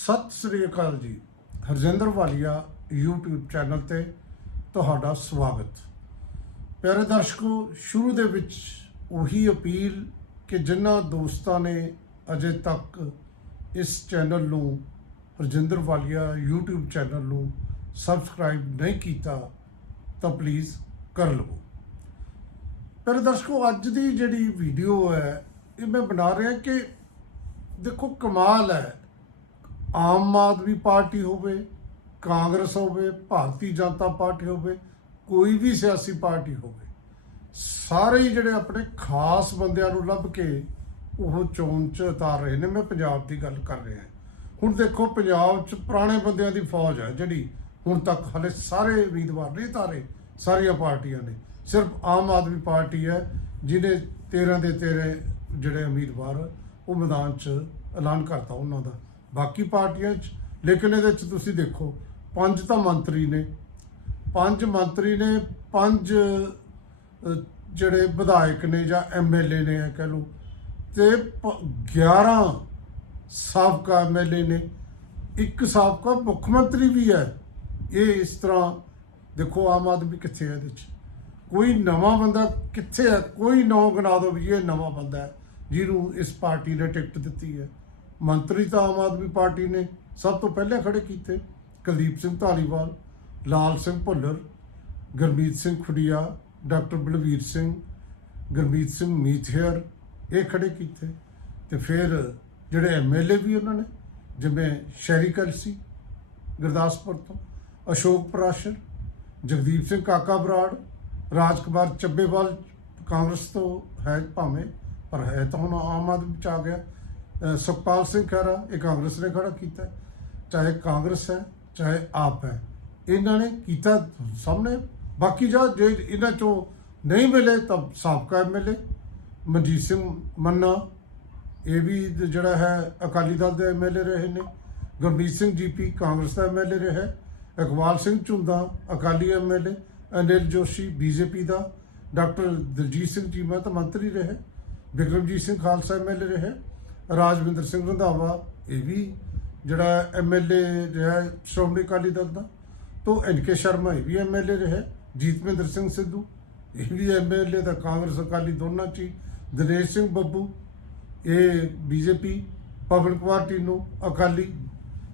ਸਤਿ ਸ੍ਰੀ ਅਕਾਲ ਜੀ। Harjinder Walia YouTube channel ਤੇ ਤੁਹਾਡਾ ਸਵਾਗਤ। ਪਿਆਰੇ ਦਰਸ਼ਕੋ, ਸ਼ੁਰੂ ਦੇ ਵਿੱਚ ਉਹੀ ਅਪੀਲ ਕਿ ਜਿਨ੍ਹਾਂ ਦੋਸਤਾਂ ਨੇ ਅਜੇ ਤੱਕ ਇਸ ਚੈਨਲ ਨੂੰ, ਹਰਜਿੰਦਰ ਵਾਲੀਆ YouTube ਚੈਨਲ ਨੂੰ ਸਬਸਕ੍ਰਾਈਬ ਨਹੀਂ ਕੀਤਾ, ਤਾਂ ਪਲੀਜ਼ ਕਰ ਲਵੋ। ਪਿਆਰੇ ਦਰਸ਼ਕੋ, ਅੱਜ ਦੀ ਜਿਹੜੀ ਵੀਡੀਓ ਹੈ, ਇਹ ਮੈਂ ਬਣਾ ਰਿਹਾ ਕਿ ਦੇਖੋ ਕਮਾਲ ਹੈ। ਆਮ ਆਦਮੀ ਪਾਰਟੀ ਹੋਵੇ, ਕਾਂਗਰਸ ਹੋਵੇ, ਭਾਰਤੀ ਜਨਤਾ ਪਾਰਟੀ ਹੋਵੇ, ਕੋਈ ਵੀ ਸਿਆਸੀ ਪਾਰਟੀ ਹੋਵੇ, ਸਾਰੇ ਹੀ ਜਿਹੜੇ ਆਪਣੇ ਖਾਸ ਬੰਦਿਆਂ ਨੂੰ ਲੱਭ ਕੇ ਉਹ ਚੋਣ ਚ ਉਤਾਰ ਰਹੇ ਨੇ। ਮੈਂ ਪੰਜਾਬ ਦੀ ਗੱਲ ਕਰ ਰਿਹਾ ਹੁਣ ਦੇਖੋ, ਪੰਜਾਬ ਚ ਪੁਰਾਣੇ ਬੰਦਿਆਂ ਦੀ ਫੌਜ ਹੈ ਜਿਹੜੀ ਹੁਣ ਤੱਕ ਹਲੇ ਸਾਰੇ ਉਮੀਦਵਾਰ ਨਹੀਂ ਤਾਰੇ ਸਾਰੀਆਂ ਪਾਰਟੀਆਂ ਨੇ। ਸਿਰਫ ਆਮ ਆਦਮੀ ਪਾਰਟੀ ਹੈ ਜਿਹਨੇ 13 ਦੇ 13 ਜਿਹੜੇ ਉਮੀਦਵਾਰ ਉਹ ਮੈਦਾਨ 'ਚ ਐਲਾਨ ਕਰਤਾ ਉਹਨਾਂ ਦਾ। ਬਾਕੀ ਪਾਰਟੀਆਂ 'ਚ, ਲੇਕਿਨ ਇਹਦੇ 'ਚ ਤੁਸੀਂ ਦੇਖੋ, ਪੰਜ ਤਾਂ ਮੰਤਰੀ ਨੇ। ਪੰਜ ਮੰਤਰੀ ਨੇ, ਪੰਜ ਜਿਹੜੇ ਵਿਧਾਇਕ ਨੇ ਜਾਂ ਐਮਐਲਏ ਨੇ ਇਹ ਕਹਿ ਲਓ, ਤੇ ਪ- 11 ਸਾਬਕਾ ਐਮਐਲਏ ਨੇ। ਇੱਕ ਸਾਬਕਾ ਮੁੱਖ ਮੰਤਰੀ ਵੀ ਹੈ। ਇਹ ਇਸ ਤਰ੍ਹਾਂ ਦੇਖੋ ਆਮ ਆਦਮੀ ਕਿੱਥੇ ਹੈ ਇਹਦੇ 'ਚ? ਕੋਈ ਨਵਾਂ ਬੰਦਾ ਕਿੱਥੇ ਹੈ? ਕੋਈ ਨੌ ਗਿਣਾ ਦਿਓ ਵੀ ਇਹ ਨਵਾਂ ਬੰਦਾ ਹੈ, ਜਿਹਨੂੰ ਇਸ ਪਾਰਟੀ ਨੇ ਟਿਕਟ ਦਿੱਤੀ ਹੈ। ਮੰਤਰੀ ਤਾਂ ਆਮ ਆਦਮੀ ਪਾਰਟੀ ਨੇ ਸਭ ਤੋਂ ਪਹਿਲੇ ਖੜੇ ਕੀਤੇ। ਕੁਲਦੀਪ ਸਿੰਘ ਧਾਲੀਵਾਲ, ਲਾਲ ਸਿੰਘ ਭੁੱਲਰ, ਗੁਰਮੀਤ ਸਿੰਘ ਖੁੱਡੀਆ, ਡਾਕਟਰ ਬਲਵੀਰ ਸਿੰਘ, ਗੁਰਮੀਤ ਸਿੰਘ ਮੀਥੇਰ ਇਹ ਖੜੇ ਕੀਤੇ। ਤੇ ਫਿਰ ਜਿਹੜੇ ਐਮਐਲਏ ਵੀ ਉਹਨਾਂ ਨੇ, ਜਿਵੇਂ ਸ਼ਹਿਰੀ ਕਲਸੀ ਗੁਰਦਾਸਪੁਰ ਤੋਂ, ਅਸ਼ੋਕ ਪ੍ਰਾਸ਼ਰ, ਜਗਦੀਪ ਸਿੰਘ ਕਾਕਾ ਬਰਾੜ, ਰਾਜਕੁਮਾਰ ਚੱਬੇਵਾਲ ਕਾਂਗਰਸ ਤੋਂ ਹੈ ਭਾਵੇਂ, ਪਰ ਹੈ ਤਾਂ ਹੁਣ ਆਮ ਆਦਮੀ ਚ ਆ ਗਿਆ। ਸੁਖਪਾਲ ਸਿੰਘ ਖਹਿਰਾ, ਇਹ ਕਾਂਗਰਸ ਨੇ ਖੜਾ ਕੀਤਾ ਚਾਹੇ ਕਾਂਗਰਸ ਹੈ, ਚਾਹੇ ਆਪ ਹੈ। ਇਹਨਾਂ ਨੇ ਕੀਤਾ ਸਾਹਮਣੇ। ਬਾਕੀ ਜਾ ਜੇ ਇਹਨਾਂ ਚੋਂ ਨਹੀਂ ਮਿਲੇ ਤਾਂ ਸਾਬਕਾ ਐਮਐਲਏ ਮਨਜੀਤ ਸਿੰਘ ਮੰਨਾ, ਇਹ ਵੀ ਜਿਹੜਾ ਹੈ, ਅਕਾਲੀ ਦਲ ਦੇ ਐਮਐਲਏ ਰਹੇ ਨੇ। ਗੁਰਮੀਤ ਸਿੰਘ ਜੀਪੀ ਕਾਂਗਰਸ ਦਾ ਐਮਐਲਏ ਰਿਹਾ ਇਕਬਾਲ ਸਿੰਘ ਝੁੰਦਾ, ਅਕਾਲੀ ਐਮਐਲਏ ਅਨਿਲ ਜੋਸ਼ੀ ਬੀਜੇਪੀ ਦਾ। ਡਾਕਟਰ ਦਲਜੀਤ ਸਿੰਘ ਚੀਮਾ ਤਾਂ ਮੰਤਰੀ ਰਹੇ। ਬਿਕਰਮਜੀਤ ਸਿੰਘ ਖਾਲਸਾ ਐਮਐਲਏ ਰਹੇ। ਰਾਜਵਿੰਦਰ ਸਿੰਘ ਰੰਧਾਵਾ, ਇਹ ਵੀ ਜਿਹੜਾ ਐਮਐਲਏ ਰਿਹਾ ਸ਼੍ਰੋਮਣੀ ਅਕਾਲੀ ਦਲ ਦਾ। ਤੋਂ ਐਨਕੇ ਸ਼ਰਮਾ, ਇਹ ਵੀ ਐਮਐਲਏ ਰਿਹਾ ਜੀਤਮਿੰਦਰ ਸਿੰਘ ਸਿੱਧੂ, ਇਹ ਵੀ ਐਮਐਲਏ ਦਾ ਕਾਂਗਰਸ ਅਕਾਲੀ ਦੋਨਾਂ ਚ ਹੀ। ਦਿਨੇਸ਼ ਸਿੰਘ ਬੱਬੂ, ਇਹ ਬੀਜੇਪੀ ਪਵਨ ਕੁਮਾਰ ਟੀਨੂ, ਅਕਾਲੀ।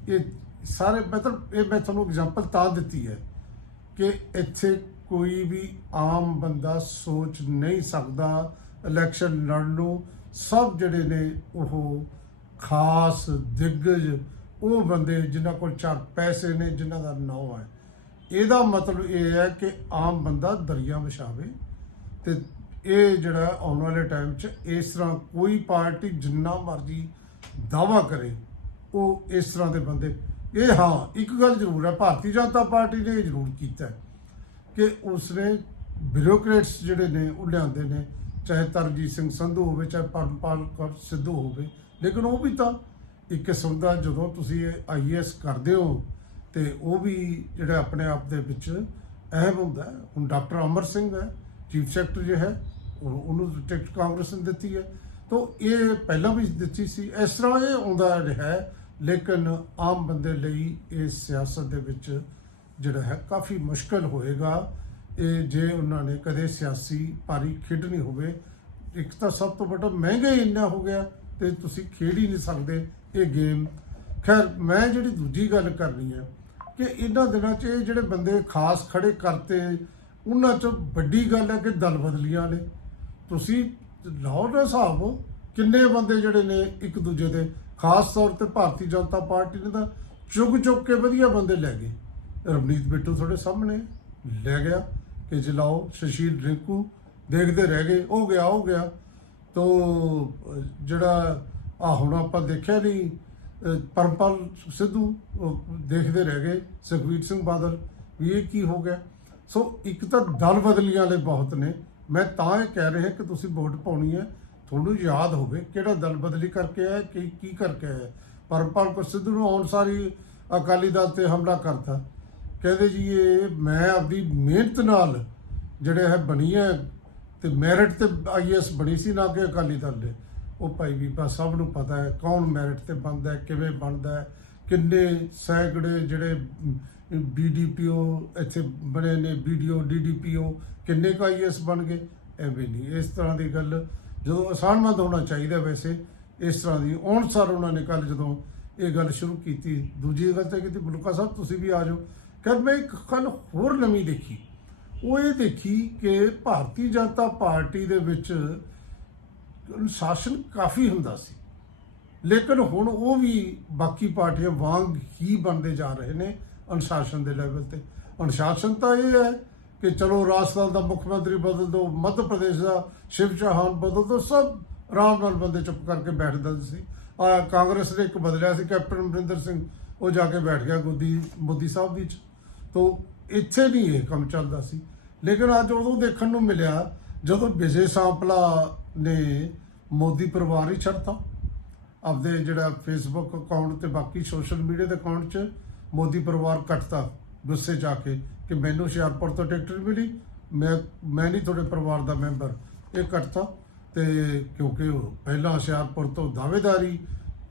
ਇਹ ਸਾਰੇ ਮਤਲਬ ਇਹ ਮੈਂ ਤੁਹਾਨੂੰ ਐਗਜ਼ਾਮਪਲ ਤਾਂ ਦਿੱਤੀ ਹੈ ਕਿ ਇੱਥੇ ਕੋਈ ਵੀ ਆਮ ਬੰਦਾ ਸੋਚ ਨਹੀਂ ਸਕਦਾ ਇਲੈਕਸ਼ਨ ਲੜਨ ਨੂੰ ਸਭ ਜਿਹੜੇ ਨੇ ਉਹ ਖਾਸ ਦਿੱਗਜ, ਉਹ ਬੰਦੇ ਜਿਨ੍ਹਾਂ ਕੋਲ ਚਾਰ ਪੈਸੇ ਨੇ, ਜਿਨ੍ਹਾਂ ਦਾ ਨਾਂ ਹੈ। ਇਹਦਾ ਮਤਲਬ ਇਹ ਹੈ ਕਿ ਆਮ ਬੰਦਾ ਦਰਿਆ ਵਿਛਾਵੇ ਤੇ ਇਹ ਜਿਹੜਾ ਆਉਣ ਵਾਲੇ ਟਾਈਮ 'ਚ ਇਸ ਤਰ੍ਹਾਂ ਕੋਈ ਪਾਰਟੀ ਜਿੰਨਾ ਮਰਜ਼ੀ ਦਾਵਾ ਕਰੇ, ਉਹ ਇਸ ਤਰ੍ਹਾਂ ਦੇ ਬੰਦੇ। ਇਹ ਹਾਂ, ਇੱਕ ਗੱਲ ਜ਼ਰੂਰ ਹੈ, ਭਾਰਤੀ ਜਨਤਾ ਪਾਰਟੀ ਨੇ ਇਹ ਜ਼ਰੂਰ ਕੀਤਾ ਕਿ ਉਸਨੇ ਬਿਊਰੋਕਰੇਟਸ ਜਿਹੜੇ ਨੇ, ਉਹ ਲਿਆਂਦੇ ਨੇ। ਚਾਹੇ ਤਰਜੀਤ ਸਿੰਘ ਸੰਧੂ ਹੋਵੇ, ਚਾਹੇ ਪਰਮਪਾਲ ਕੌਰ ਸਿੱਧੂ ਹੋਵੇ, ਲੇਕਿਨ ਉਹ ਵੀ ਤਾਂ ਇੱਕ ਕਿਸਮ ਦਾ ਜਦੋਂ ਤੁਸੀਂ ਆਈਐਸ ਕਰਦੇ ਹੋ, ਤੇ ਉਹ ਵੀ ਜਿਹੜਾ ਆਪਣੇ ਆਪ ਦੇ ਵਿੱਚ ਅਹਿਮ ਹੁੰਦਾ ਹੁਣ ਡਾਕਟਰ ਅਮਰ ਸਿੰਘ ਹੈ, ਚੀਫ ਸੈਕਟਰੀ ਹੈ, ਉਹ- ਉਹਨੂੰ ਟਿਕਟ ਕਾਂਗਰਸ ਨੇ ਦਿੱਤੀ ਹੈ। ਤਾਂ ਇਹ ਪਹਿਲਾਂ ਵੀ ਦਿੱਤੀ ਸੀ। ਇਸ ਤਰ੍ਹਾਂ ਇਹ ਆਉਂਦਾ ਰਿਹਾ ਲੇਕਿਨ ਆਮ ਬੰਦੇ ਲਈ ਇਹ ਸਿਆਸਤ ਦੇ ਵਿੱਚ ਜਿਹੜਾ ਹੈ, ਕਾਫੀ ਮੁਸ਼ਕਲ ਹੋਏਗਾ। ਇਹ ਜੇ ਉਹਨਾਂ ਨੇ ਕਦੇ ਸਿਆਸੀ ਪਾਰੀ ਖੇਡਣੀ ਹੋਵੇ, ਇੱਕ ਤਾਂ ਸਭ ਤੋਂ ਵੱਡਾ ਮਹਿੰਗਾ ਹੀ ਇੰਨਾ ਹੋ ਗਿਆ ਤੇ ਤੁਸੀਂ ਖੇਡ ਹੀ ਨਹੀਂ ਸਕਦੇ ਇਹ ਗੇਮ। ਖੈਰ, ਮੈਂ ਜਿਹੜੀ ਦੂਜੀ ਗੱਲ ਕਰਨੀ ਹੈ ਕਿ ਇਹਨਾਂ ਦਿਨਾਂ 'ਚ ਇਹ ਜਿਹੜੇ ਬੰਦੇ ਖਾਸ ਖੜੇ ਕਰਤੇ, ਉਹਨਾਂ 'ਚ ਵੱਡੀ ਗੱਲ ਹੈ ਕਿ ਦਲ ਬਦਲੀਆਂ ਨੇ। ਤੁਸੀਂ ਲਾਓ ਨਾ ਹਿਸਾਬ ਕਿੰਨੇ ਬੰਦੇ ਜਿਹੜੇ ਨੇ ਇੱਕ ਦੂਜੇ ਦੇ, ਖਾਸ ਤੌਰ ਤੇ ਭਾਰਤੀ ਜਨਤਾ ਪਾਰਟੀ ਨੇ ਤਾਂ ਚੁੱਗ ਚੁੱਕ ਕੇ ਵਧੀਆ ਬੰਦੇ ਲੈ ਗਏ। ਰਵਨੀਤ ਬਿੱਟੂ ਤੁਹਾਡੇ ਸਾਹਮਣੇ ਲੈ ਗਿਆ। ਕਿ ਜਲਾਓ ਸ਼ਸ਼ੀਲ ਰਿੰਕੂ ਦੇਖਦੇ ਰਹਿ ਗਏ, ਉਹ ਗਿਆ ਉਹ ਗਿਆ। ਤੋ, ਜਿਹੜਾ ਆ ਹੁਣ ਆਪਾਂ ਦੇਖਿਆ ਨਹੀਂ ਪਰਮਪਾਲ ਸਿੱਧੂ ਦੇਖਦੇ ਰਹਿ ਗਏ ਸੁਖਵੀਰ ਸਿੰਘ ਬਾਦਲ, ਵੀ ਇਹ ਕੀ ਹੋ ਗਿਆ। ਸੋ, ਇੱਕ ਤਾਂ ਦਲ ਬਦਲੀਆਂ ਵਾਲੇ ਬਹੁਤ ਨੇ। ਮੈਂ ਤਾਂ ਇਹ ਕਹਿ ਰਿਹਾ ਕਿ ਤੁਸੀਂ ਵੋਟ ਪਾਉਣੀ ਹੈ, ਤੁਹਾਨੂੰ ਯਾਦ ਹੋਵੇ ਕਿਹੜਾ ਦਲ ਬਦਲੀ ਕਰਕੇ ਆਇਆ, ਕਿ ਕੀ ਕਰਕੇ ਆਇਆ। ਪਰਮਪਾਲ ਕੌਰ ਸਿੱਧੂ ਨੂੰ ਆਉਣ ਸਾਰੀ ਅਕਾਲੀ ਦਲ ਤੇ ਹਮਲਾ ਕਰਤਾ। ਕਹਿੰਦੇ ਜੀ ਇਹ ਮੈਂ ਆਪਦੀ ਮਿਹਨਤ ਨਾਲ ਜਿਹੜੇ ਹੈ ਬਣੀ ਹੈ ਤੇ ਮੈਰਿਟ ਤੇ ਆਈਐਸ ਬਣੀ ਸੀ ਨਾ ਕਿ ਅਕਾਲੀ ਦਲ ਦੇ। ਉਹ ਭਾਈ ਬੀਬਾ ਸਭ ਨੂੰ ਪਤਾ ਹੈ ਕੌਣ ਮੈਰਿਟ ਤੇ ਬਣਦਾ ਹੈ, ਕਿਵੇਂ ਬਣਦਾ ਹੈ, ਕਿੰਨੇ ਸੈਂਕੜੇ ਜਿਹੜੇ ਬੀਡੀਪੀਓ ਇੱਥੇ ਬਣੇ ਨੇ ਵੀਡੀਓ ਡੀਡੀਪੀਓ ਕਿੰਨੇ ਕੁ ਆਈਐਸ ਬਣ ਗਏ? ਐਵੇਂ ਨਹੀਂ। ਇਸ ਤਰ੍ਹਾਂ ਦੀ ਗੱਲ ਜਦੋਂ ਅਸਾਨਮਤ ਹੋਣਾ ਚਾਹੀਦਾ ਵੈਸੇ, ਇਸ ਤਰ੍ਹਾਂ ਦੀ ਹੁਣ ਸਰ ਉਹਨਾਂ ਨੇ ਕੱਲ ਜਦੋਂ ਇਹ ਗੱਲ ਸ਼ੁਰੂ ਕੀਤੀ, ਦੂਜੀ ਗੱਲ ਤਾਂ ਕਿਤੇ, ਬਲੂਕਾ ਸਾਹਿਬ, ਤੁਸੀਂ ਵੀ ਆ ਜਾਓ। ਕਿ ਮੈਂ ਇੱਕ ਕੱਲ ਹੋਰ ਨਵੀਂ ਦੇਖੀ, ਉਹ ਇਹ ਦੇਖੀ ਕਿ ਭਾਰਤੀ ਜਨਤਾ ਪਾਰਟੀ ਦੇ ਵਿੱਚ ਅਨੁਸ਼ਾਸਨ ਕਾਫੀ ਹੁੰਦਾ ਸੀ। ਲੇਕਿਨ ਹੁਣ ਉਹ ਵੀ ਬਾਕੀ ਪਾਰਟੀਆਂ ਵਾਂਗ ਹੀ ਬਣਦੇ ਜਾ ਰਹੇ ਨੇ ਅਨੁਸ਼ਾਸਨ ਦੇ ਲੈਵਲ ਤੇ। ਅਨੁਸ਼ਾਸਨ ਤਾਂ ਇਹ ਹੈ ਕਿ ਚਲੋ ਰਾਜਸਥਾਨ ਦਾ ਮੁੱਖ ਮੰਤਰੀ ਬਦਲ ਦਿਓ, ਮੱਧ ਪ੍ਰਦੇਸ਼ ਦਾ ਸ਼ਿਵ ਚੌਹਾਨ ਬਦਲ ਦਿਓ, ਸਭ ਆਰਾਮ ਨਾਲ ਬੰਦੇ ਚੁੱਪ ਕਰਕੇ ਬੈਠ ਜਾਂਦੇ ਸੀ। ਆ ਕਾਂਗਰਸ ਨੇ ਇੱਕ ਬਦਲਿਆ ਸੀ, ਕੈਪਟਨ ਅਮਰਿੰਦਰ ਸਿੰਘ, ਉਹ ਜਾ ਕੇ ਬੈਠ ਗਿਆ ਗੋਦੀ ਮੋਦੀ ਸਾਹਿਬ ਵਿੱਚ। ਤੋ ਇੱਥੇ ਨਹੀਂ ਇਹ ਕੰਮ ਚੱਲਦਾ ਸੀ। ਲੇਕਿਨ ਅੱਜ ਉਦੋਂ ਦੇਖਣ ਨੂੰ ਮਿਲਿਆ, ਜਦੋਂ ਵਿਜੇ ਸਾਂਪਲਾ ਨੇ ਮੋਦੀ ਪਰਿਵਾਰ ਹੀ ਛੱਡਤਾ। ਆਪਦੇ ਜਿਹੜਾ ਫੇਸਬੁੱਕ ਅਕਾਊਂਟ ਤੇ ਬਾਕੀ ਸੋਸ਼ਲ ਮੀਡੀਆ ਦੇ ਅਕਾਊਂਟ 'ਚ ਮੋਦੀ ਪਰਿਵਾਰ ਕੱਟਤਾ ਗੁੱਸੇ 'ਚ ਆ ਕੇ ਕਿ ਮੈਨੂੰ ਹੁਸ਼ਿਆਰਪੁਰ ਤੋਂ ਟਿਕਟ ਨਹੀਂ ਮਿਲੀ, ਮੈਂ ਮੈਂ ਨਹੀਂ ਤੁਹਾਡੇ ਪਰਿਵਾਰ ਦਾ ਮੈਂਬਰ। ਇਹ ਕੱਟਤਾ ਤੇ ਕਿਉਂਕਿ ਉਹ ਪਹਿਲਾਂ ਹੁਸ਼ਿਆਰਪੁਰ ਤੋਂ ਦਾਅਵੇਦਾਰੀ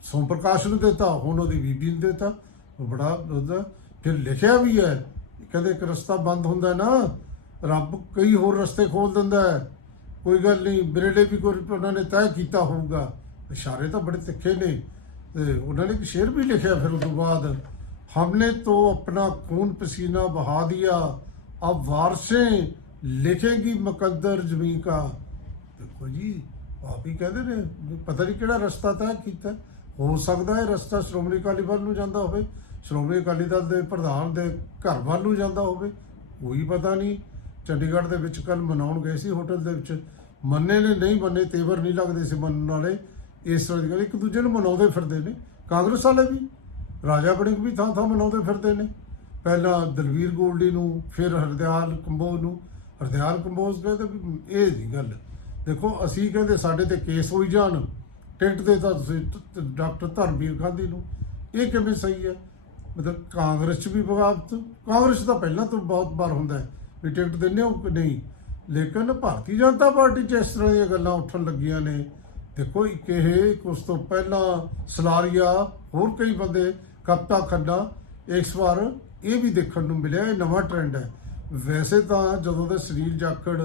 ਸੋਮ ਪ੍ਰਕਾਸ਼ ਨੂੰ ਦਿੱਤਾ, ਹੁਣ ਉਹਦੀ ਬੀਬੀ ਨੂੰ ਦਿੱਤਾ। ਉਹ ਬੜਾ ਉਹਦਾ ਫਿਰ ਲਿਖਿਆ ਵੀ ਹੈ ਕਹਿੰਦੇ ਇੱਕ ਰਸਤਾ ਬੰਦ ਹੁੰਦਾ ਨਾ ਰੱਬ ਕਈ ਹੋਰ ਰਸਤੇ ਖੋਲ ਦਿੰਦਾ ਹੈ ਕੋਈ ਗੱਲ ਨਹੀਂ ਬਰੇਡੇ ਵੀ ਕੋਈ ਉਹਨਾਂ ਨੇ ਤੈਅ ਕੀਤਾ ਹੋਊਗਾ ਇਸ਼ਾਰੇ ਤਾਂ ਬੜੇ ਤਿੱਖੇ ਨੇ ਤੇ ਉਹਨਾਂ ਨੇ ਇੱਕ ਸ਼ੇਰ ਵੀ ਲਿਖਿਆ ਫਿਰ ਉਸ ਤੋਂ ਬਾਅਦ हमने तो अपना खून पसीना बहा दिया अब वारसें लिखेंगी मुकद्दर जमी का ਦੇਖੋ ਜੀ ਆਪ ਹੀ ਕਹਿੰਦੇ ਨੇ ਵੀ ਪਤਾ ਨਹੀਂ ਕਿਹੜਾ ਰਸਤਾ ਤੈਅ ਕੀਤਾ ਹੋ ਸਕਦਾ ਹੈ ਰਸਤਾ ਸ਼੍ਰੋਮਣੀ ਅਕਾਲੀ ਵੱਲ ਨੂੰ ਜਾਂਦਾ ਹੋਵੇ ਸ਼੍ਰੋਮਣੀ ਅਕਾਲੀ ਦਲ ਦੇ ਪ੍ਰਧਾਨ ਦੇ ਘਰ ਵੱਲ ਨੂੰ ਜਾਂਦਾ ਹੋਵੇ, ਕੋਈ ਪਤਾ ਨਹੀਂ। ਚੰਡੀਗੜ੍ਹ ਦੇ ਵਿੱਚ ਕੱਲ ਮਨਾਉਣ ਗਏ ਸੀ ਹੋਟਲ ਦੇ ਵਿੱਚ। ਮੰਨੇ ਨੇ, ਨਹੀਂ ਮੰਨੇ, ਤੇਵਰ ਨਹੀਂ ਲੱਗਦੇ ਸੀ ਮੰਨਣ ਵਾਲੇ। ਇਸ ਤਰ੍ਹਾਂ ਦੀ ਗੱਲ, ਇੱਕ ਦੂਜੇ ਨੂੰ ਮਨਾਉਂਦੇ ਫਿਰਦੇ ਨੇ। ਕਾਂਗਰਸ ਵਾਲੇ ਵੀ, ਰਾਜਾ ਬੜਿੰਗ ਵੀ ਥਾਂ ਥਾਂ ਮਨਾਉਂਦੇ ਫਿਰਦੇ ਨੇ। ਪਹਿਲਾਂ ਦਲਵੀਰ ਗੋਲਡੀ ਨੂੰ, ਫਿਰ ਹਰਦਿਆਲ ਕੰਬੋਜ ਨੂੰ। ਹਰਦਿਆਲ ਕੰਬੋਜ ਕਹਿੰਦੇ ਵੀ, ਇਹ ਨਹੀਂ ਗੱਲ। ਦੇਖੋ, ਅਸੀਂ ਕਹਿੰਦੇ ਸਾਡੇ ਤੇ ਕੇਸ ਹੋਈ ਜਾਣ। ਟਿਕਟ ਦੇ ਤਾਂ ਤੁਸੀਂ ਡਾਕਟਰ ਧਰਮਵੀਰ ਗਾਂਧੀ ਨੂੰ। ਇਹ ਕਿਵੇਂ ਸਹੀ ਹੈ? ਮਤਲਬ ਕਾਂਗਰਸ 'ਚ ਵੀ ਬਗਾਵਤ, ਕਾਂਗਰਸ 'ਚ ਤਾਂ ਪਹਿਲਾਂ ਤੋਂ ਬਹੁਤ ਵਾਰ ਹੁੰਦਾ ਹੈ ਵੀ ਟਿਕਟ ਦਿੰਦੇ ਹੋ ਕਿ ਨਹੀਂ। ਲੇਕਿਨ ਭਾਰਤੀ ਜਨਤਾ ਪਾਰਟੀ 'ਚ ਇਸ ਤਰ੍ਹਾਂ ਦੀਆਂ ਗੱਲਾਂ ਉੱਠਣ ਲੱਗੀਆਂ ਨੇ। ਦੇਖੋ ਇੱਕ ਇਹ, ਇੱਕ ਉਸ ਤੋਂ ਪਹਿਲਾਂ ਸਲਾਰੀਆ, ਹੋਰ ਕਈ ਬੰਦੇ, ਕਪਤਾ ਖੰਨਾ, ਇਸ ਵਾਰ ਇਹ ਵੀ ਦੇਖਣ ਨੂੰ ਮਿਲਿਆ, ਇਹ ਨਵਾਂ ਟ੍ਰੈਂਡ ਹੈ। ਵੈਸੇ ਤਾਂ ਜਦੋਂ ਦੇ ਸਰੀਰ ਜਾਖੜ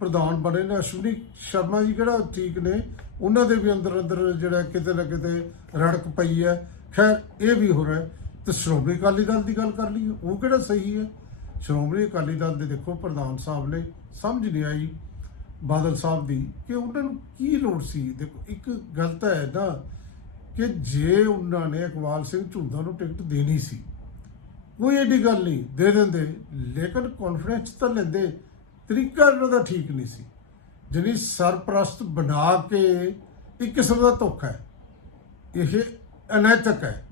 ਪ੍ਰਧਾਨ ਬਣੇ ਨੇ, ਅਸ਼ਵਨੀ ਸ਼ਰਮਾ ਜੀ ਕਿਹੜਾ ਠੀਕ ਨੇ, ਉਹਨਾਂ ਦੇ ਵੀ ਅੰਦਰ ਅੰਦਰ ਜਿਹੜਾ ਕਿਤੇ ਨਾ ਕਿਤੇ ਰੜਕ ਪਈ ਹੈ। ਖੈਰ, ਇਹ ਵੀ ਹੋ ਰਿਹਾ ਤੇ ਸ਼੍ਰੋਮਣੀ ਅਕਾਲੀ ਦਲ ਦੀ ਗੱਲ ਕਰ ਲਈਏ, ਉਹ ਕਿਹੜਾ ਸਹੀ ਹੈ? ਸ਼੍ਰੋਮਣੀ ਅਕਾਲੀ ਦਲ ਦੇ ਦੇਖੋ ਪ੍ਰਧਾਨ ਸਾਹਿਬ ਨੇ, ਸਮਝ ਨਹੀਂ ਆਈ ਬਾਦਲ ਸਾਹਿਬ ਦੀ ਕਿ ਉਹਨਾਂ ਨੂੰ ਕੀ ਲੋੜ ਸੀ? ਦੇਖੋ, ਇੱਕ ਗੱਲ ਤਾਂ ਹੈ ਨਾ ਕਿ ਜੇ ਉਹਨਾਂ ਨੇ ਇਕਬਾਲ ਸਿੰਘ ਝੁੰਦਾ ਨੂੰ ਟਿਕਟ ਦੇਣੀ ਸੀ, ਕੋਈ ਐਡੀ ਗੱਲ ਨਹੀਂ, ਦੇ ਦਿੰਦੇ, ਲੇਕਿਨ ਕੌਨਫੀਡੈਂਸ ਤਾਂ ਲੈਂਦੇ, ਤਰੀਕਾ ਉਹਨਾਂ ਦਾ ਠੀਕ ਨਹੀਂ ਸੀ। ਜਿਹਨੀ ਸਰਪ੍ਰਸਤ ਬਣਾ ਕੇ ਇੱਕ ਕਿਸਮ ਦਾ ਧੋਖਾ ਹੈ। ਇਹ ਅਨੈਤਿਕ ਹੈ,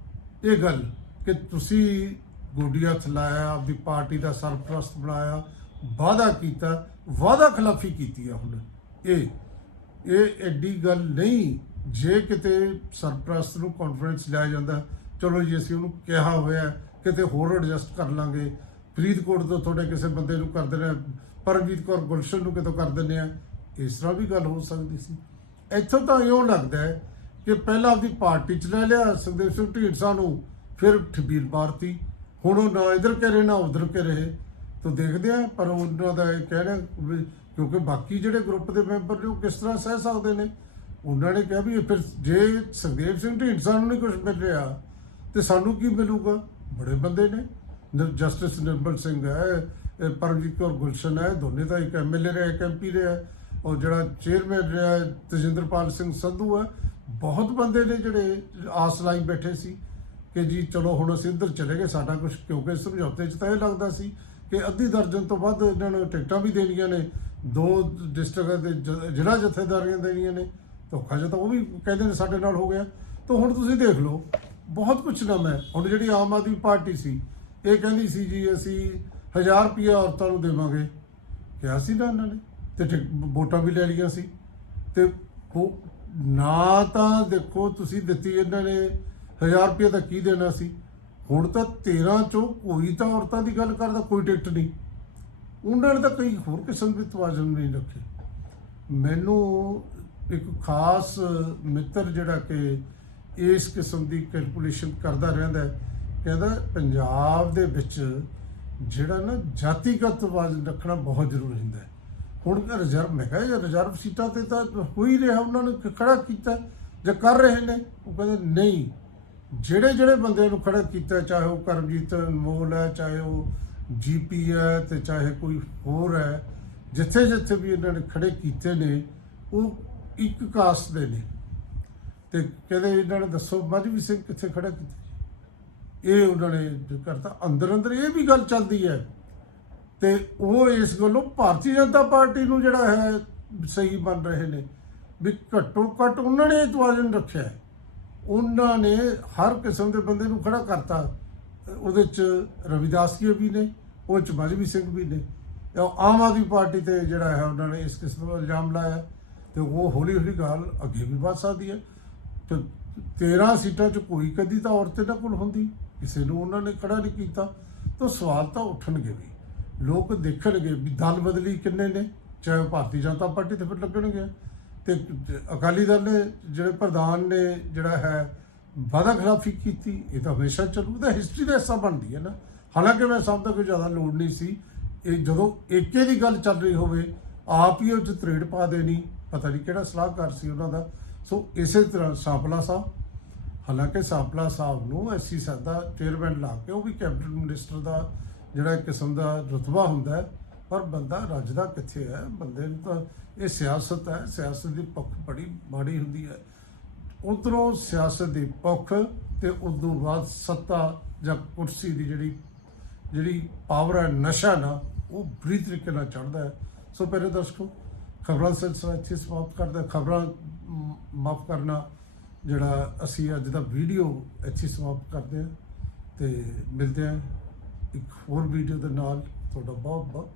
ਇਹ ਗੱਲ। ਕਿ ਤੁਸੀਂ ਗੋਡੀ ਹੱਥ ਲਾਇਆ, ਆਪਦੀ ਪਾਰਟੀ ਦਾ ਸਰਪ੍ਰਸਤ ਬਣਾਇਆ, ਵਾਅਦਾ ਕੀਤਾ, ਵਾਅਦਾ ਖਿਲਾਫੀ ਕੀਤੀ ਆ ਹੁਣ। ਇਹ ਇਹ ਐਡੀ ਗੱਲ ਨਹੀਂ। ਜੇ ਕਿਤੇ ਸਰਪ੍ਰਸਤ ਨੂੰ ਕਾਨਫਰੰਸ ਲਿਆ ਜਾਂਦਾ, ਚਲੋ ਜੀ, ਅਸੀਂ ਉਹਨੂੰ ਕਿਹਾ ਹੋਇਆ, ਕਿਤੇ ਹੋਰ ਐਡਜਸਟ ਕਰ ਲਾਂਗੇ। ਫਰੀਦਕੋਟ ਤੋਂ ਤੁਹਾਡੇ ਕਿਸੇ ਬੰਦੇ ਨੂੰ ਕਰ ਦੇਣਾ, ਪਰਮਜੀਤ ਕੌਰ ਗੁਲਸ਼ਨ ਨੂੰ ਕਿਤੋਂ ਕਰ ਦਿੰਦੇ ਆ। ਇਸ ਤਰ੍ਹਾਂ ਵੀ ਗੱਲ ਹੋ ਸਕਦੀ ਸੀ। ਇੱਥੋਂ ਤਾਂ ਇਉਂ ਲੱਗਦਾ ਹੈ ਕਿ ਪਹਿਲਾਂ ਆਪਦੀ ਪਾਰਟੀ ਚ ਲੈ ਲਿਆ, ਸੁਖਦੇਵ ਸਿੰਘ ਢੀਂਡਸਾ ਨੂੰ। ਫਿਰ ਠਬੀਰ ਮਾਰਤੀ। ਹੁਣ ਉਹ ਨਾ ਇਧਰ ਕੇ ਰਹੇ, ਨਾ ਉਧਰ ਕੇ ਰਹੇ। ਤਾਂ ਦੇਖਦੇ ਆ, ਪਰ ਉਹਨਾਂ ਦਾ ਇਹ ਕਹਿਣਾ ਵੀ ਕਿਉਂਕਿ ਬਾਕੀ ਜਿਹੜੇ ਗਰੁੱਪ ਦੇ ਮੈਂਬਰ ਨੇ, ਉਹ ਕਿਸ ਤਰ੍ਹਾਂ ਸਹਿ ਸਕਦੇ ਨੇ? ਉਹਨਾਂ ਨੇ ਕਿਹਾ ਵੀ ਫਿਰ ਜੇ ਸੁਖਦੇਵ ਸਿੰਘ ਢੀਂਡਸਾ ਨੂੰ ਨਹੀਂ ਕੁਝ ਮਿਲ ਰਿਹਾ, ਤੇ ਸਾਨੂੰ ਕੀ ਮਿਲੂਗਾ? ਬੜੇ ਬੰਦੇ ਨੇ। ਜਸਟਿਸ ਨਿਰਮਲ ਸਿੰਘ ਹੈ ਪਰਮਜੀਤ ਕੌਰ ਗੁਲਸ਼ਨ ਹੈ, ਦੋਨੇ ਦਾ ਇੱਕ ਐਮਐਲਏ ਰਿਹਾ, ਇੱਕ ਐਮਪੀ ਰਿਹਾ। ਔਰ ਜਿਹੜਾ ਚੇਅਰਮੈਨ ਰਿਹਾ, ਤਜਿੰਦਰਪਾਲ ਸਿੰਘ ਸੰਧੂ ਹੈ। ਬਹੁਤ ਬੰਦੇ ਨੇ ਜਿਹੜੇ ਆਸ ਲਾਈ ਬੈਠੇ ਸੀ। ਕਿ ਜੀ ਚਲੋ ਹੁਣ ਅਸੀਂ ਇੱਧਰ ਚਲੇ ਗਏ, ਸਾਡਾ ਕੁਝ ਕਿਉਂਕਿ ਸਮਝੌਤੇ 'ਚ ਤਾਂ ਇਹ ਲੱਗਦਾ ਸੀ ਕਿ ਅੱਧੀ ਦਰਜਨ ਤੋਂ ਵੱਧ ਇਹਨਾਂ ਨੂੰ ਟਿਕਟਾਂ ਵੀ ਦੇਣੀਆਂ ਨੇ, ਦੋ ਡਿਸਟ੍ਰਿਕਟ ਦੇ ਜ- ਜ਼ਿਲ੍ਹਾ ਜਥੇਦਾਰੀਆਂ ਦੇਣੀਆਂ ਨੇ, ਧੋਖਾ ਜਿਹਾ ਤਾਂ ਉਹ ਵੀ ਕਹਿੰਦੇ ਨੇ ਸਾਡੇ ਨਾਲ ਹੋ ਗਿਆ। ਤਾਂ ਹੁਣ ਤੁਸੀਂ ਦੇਖ ਲਓ, ਬਹੁਤ ਕੁਛ ਨਵਾਂ ਹੈ। ਹੁਣ ਜਿਹੜੀ ਆਮ ਆਦਮੀ ਪਾਰਟੀ ਸੀ, ਇਹ ਕਹਿੰਦੀ ਸੀ ਜੀ ਅਸੀਂ 1000 ਰੁਪਏ ਔਰਤਾਂ ਨੂੰ ਦੇਵਾਂਗੇ। ਕਿਹਾ ਸੀ ਨਾ ਇਹਨਾਂ ਨੇ, ਤੇ ਟਿਕ- ਵੋਟਾਂ ਵੀ ਲੈ ਲਈਆਂ ਸੀ। ਤੇ ਨਾ ਤਾਂ ਦੇਖੋ ਤੁਸੀਂ ਦਿੱਤੀ ਇਹਨਾਂ ਨੇ 1000 ਰੁਪਏ ਤਾਂ ਕੀ ਦੇਣਾ ਸੀ? ਹੁਣ ਤਾਂ 13 ਚੋਂ ਕੋਈ ਤਾਂ ਔਰਤਾਂ ਦੀ ਗੱਲ ਕਰਦਾ, ਕੋਈ ਟਿਕਟ ਨਹੀਂ। ਉਹਨਾਂ ਨੇ ਤਾਂ ਕਈ ਹੋਰ ਕਿਸਮ ਦੇ ਤਵਾਜ਼ਨ ਨਹੀਂ ਰੱਖੇ। ਮੈਨੂੰ ਇੱਕ ਖਾਸ ਮਿੱਤਰ ਜਿਹੜਾ ਕਿ ਇਸ ਕਿਸਮ ਦੀ ਕੈਲਕੂਲੇਸ਼ਨ ਕਰਦਾ ਰਹਿੰਦਾ ਕਹਿੰਦਾ ਪੰਜਾਬ ਦੇ ਵਿੱਚ ਜਿਹੜਾ ਨਾ ਜਾਤੀਗਤ ਤਵਾਜ਼ਨ ਰੱਖਣਾ ਬਹੁਤ ਜ਼ਰੂਰੀ ਹੁੰਦਾ ਹੈ। ਹੁਣ ਰਿਜ਼ਰਵ, ਮੈਂ ਕਿਹਾ ਇਹ ਰਿਜ਼ਰਵ ਸੀਟਾਂ ਤੇ ਤਾਂ ਹੋ ਹੀ ਰਿਹਾ, ਉਹਨਾਂ ਨੇ ਖੜਾ ਕੀਤਾ ਜਾਂ ਕਰ ਰਹੇ ਨੇ। ਉਹ ਕਹਿੰਦੇ ਨਹੀਂ ਜਿਹੜੇ ਜਿਹੜੇ ਬੰਦੇ ਨੂੰ ਖੜਾ ਕੀਤਾ, ਚਾਹੇ ਉਹ ਕਰਮਜੀਤ ਅਨਮੋਲ ਹੈ, ਚਾਹੇ ਉਹ ਜੀਪੀ ਹੈ ਤੇ ਚਾਹੇ ਕੋਈ ਹੋਰ ਹੈ, ਜਿੱਥੇ ਜਿੱਥੇ ਵੀ ਇਹਨਾਂ ਨੇ ਖੜੇ ਕੀਤੇ ਨੇ, ਉਹ ਇੱਕ ਕਾਸਟ ਦੇ ਨੇ। ਤੇ ਕਹਿੰਦੇ ਇਹਨਾਂ ਨੇ ਦੱਸੋ ਮਜਵੀ ਸਿੰਘ ਕਿੱਥੇ ਖੜਾ ਕੀਤਾ? ਇਹ ਉਹਨਾਂ ਨੇ ਕਰਤਾ, ਅੰਦਰ ਅੰਦਰ ਇਹ ਵੀ ਗੱਲ ਚੱਲਦੀ ਹੈ। ਤੇ ਉਹ ਇਸ ਗੱਲੋਂ ਭਾਰਤੀ ਜਨਤਾ ਪਾਰਟੀ ਨੂੰ ਜਿਹੜਾ ਹੈ, ਸਹੀ ਬਣ ਰਹੇ ਨੇ। ਵੀ ਘੱਟੋ ਘੱਟ ਉਹਨਾਂ ਨੇ ਤਵਾਜ਼ਨ ਰੱਖਿਆ ਹੈ। ਉਹਨਾਂ ਨੇ ਹਰ ਕਿਸਮ ਦੇ ਬੰਦੇ ਨੂੰ ਖੜਾ ਕਰਤਾ। ਉਹਦੇ ਚ ਰਵਿਦਾਸ ਜੀ ਵੀ ਨੇ, ਉਹ ਚ ਮਲਵੀ ਸਿੰਘ ਵੀ ਨੇ। ਆਮ ਆਦਮੀ ਪਾਰਟੀ ਤੇ ਜਿਹੜਾ ਹੈ, ਉਹਨਾਂ ਨੇ ਇਸ ਕਿਸਮ ਦਾ ਇਲਜ਼ਾਮ ਲਾਇਆ। ਤੇ ਉਹ ਹੌਲੀ ਹੌਲੀ ਗੱਲ ਅੱਗੇ ਵੀ ਵੱਧ ਸਕਦੀ ਹੈ। ਤੇ 13 ਸੀਟਾਂ ਚ ਕੋਈ ਕਦੀ ਤਾਂ ਔਰਤ ਇਹਨਾਂ ਕੋਲ ਹੁੰਦੀ। ਕਿਸੇ ਨੂੰ ਉਹਨਾਂ ਨੇ ਖੜਾ ਨਹੀਂ ਕੀਤਾ। ਤਾਂ ਸਵਾਲ ਤਾਂ ਉੱਠਣਗੇ ਵੀ। ਲੋਕ ਦੇਖਣਗੇ ਵੀ ਦਲ ਬਦਲੀ ਕਿੰਨੇ ਨੇ, ਚਾਹੇ ਉਹ ਭਾਰਤੀ ਜਨਤਾ ਪਾਰਟੀ ਤੇ ਫਿਰ ਲੱਗਣਗੇ। ਤੇ ਅਕਾਲੀ ਦਲ ਨੇ ਜਿਹੜੇ ਪ੍ਰਧਾਨ ਨੇ, ਜਿਹੜਾ ਹੈ ਵਾਦਾ ਖਿਲਾਫੀ ਕੀਤੀ, ਇਹ ਤਾਂ ਹਮੇਸ਼ਾ ਚੱਲੂ ਤਾਂ ਹਿਸਟਰੀ ਦਾ ਹਿੱਸਾ ਬਣਦੀ ਹੈ ਨਾ। ਹਾਲਾਂਕਿ ਮੈਂ ਸਮਝਦਾ ਕੋਈ ਜ਼ਿਆਦਾ ਲੋੜ ਨਹੀਂ ਸੀ। ਇਹ ਜਦੋਂ ਏਕੇ ਦੀ ਗੱਲ ਚੱਲ ਰਹੀ ਹੋਵੇ, ਆਪ ਹੀ ਉਹ 'ਚ ਤਰੇੜ ਪਾ ਦੇਣੀ, ਪਤਾ ਨਹੀਂ ਕਿਹੜਾ ਸਲਾਹਕਾਰ ਸੀ ਉਹਨਾਂ ਦਾ। ਸੋ ਇਸੇ ਤਰ੍ਹਾਂ ਸਾਂਪਲਾ ਸਾਹਿਬ, ਹਾਲਾਂਕਿ ਸਾਂਪਲਾ ਸਾਹਿਬ ਨੂੰ ਐਸੀ ਦਾ ਚੇਅਰਮੈਨ ਲਾ ਕੇ ਉਹ ਵੀ ਕੈਬਨਿਟ ਮਿਨਿਸਟਰ ਦਾ ਜਿਹੜਾ ਕਿਸਮ ਦਾ ਰਤਬਾ ਹੁੰਦਾ ਹੈ। ਪਰ ਬੰਦਾ ਰੱਜਦਾ ਕਿੱਥੇ ਹੈ? ਬੰਦੇ ਨੂੰ ਤਾਂ ਇਹ ਸਿਆਸਤ ਹੈ। ਸਿਆਸਤ ਦੀ ਪੱਖ ਬੜੀ ਮਾੜੀ ਹੁੰਦੀ ਹੈ। ਉਧਰੋਂ ਸਿਆਸਤ ਦੀ ਪੱਖ ਤੇ ਉਦੋਂ ਬਾਅਦ ਸੱਤਾ ਜਾਂ ਕੁਰਸੀ ਦੀ ਜਿਹੜੀ ਜਿਹੜੀ ਪਾਵਰ ਹੈ, ਨਸ਼ਾ ਨਾ, ਉਹ ਬੁਰੀ ਤਰੀਕੇ ਨਾਲ ਚੜਦਾ ਹੈ। ਸੋ ਪਹਿਲੇ ਦਰਸ਼ਕੋ, ਖਬਰਾਂ ਦਾ ਸਿਲਸਿਲਾ ਇੱਥੇ ਸਮਾਪਤ ਕਰਦਾ ਖਬਰਾਂ ਮਾਫ ਕਰਨਾ, ਜਿਹੜਾ ਅਸੀਂ ਅੱਜ ਦਾ ਵੀਡੀਓ ਇੱਥੇ ਸਮਾਪਤ ਕਰਦੇ ਹਾਂ। ਤੇ ਮਿਲਦੇ ਹਾਂ ਇੱਕ ਹੋਰ ਵੀਡੀਓ ਦੇ ਨਾਲ। ਤੁਹਾਡਾ ਬਹੁਤ ਬਹੁਤ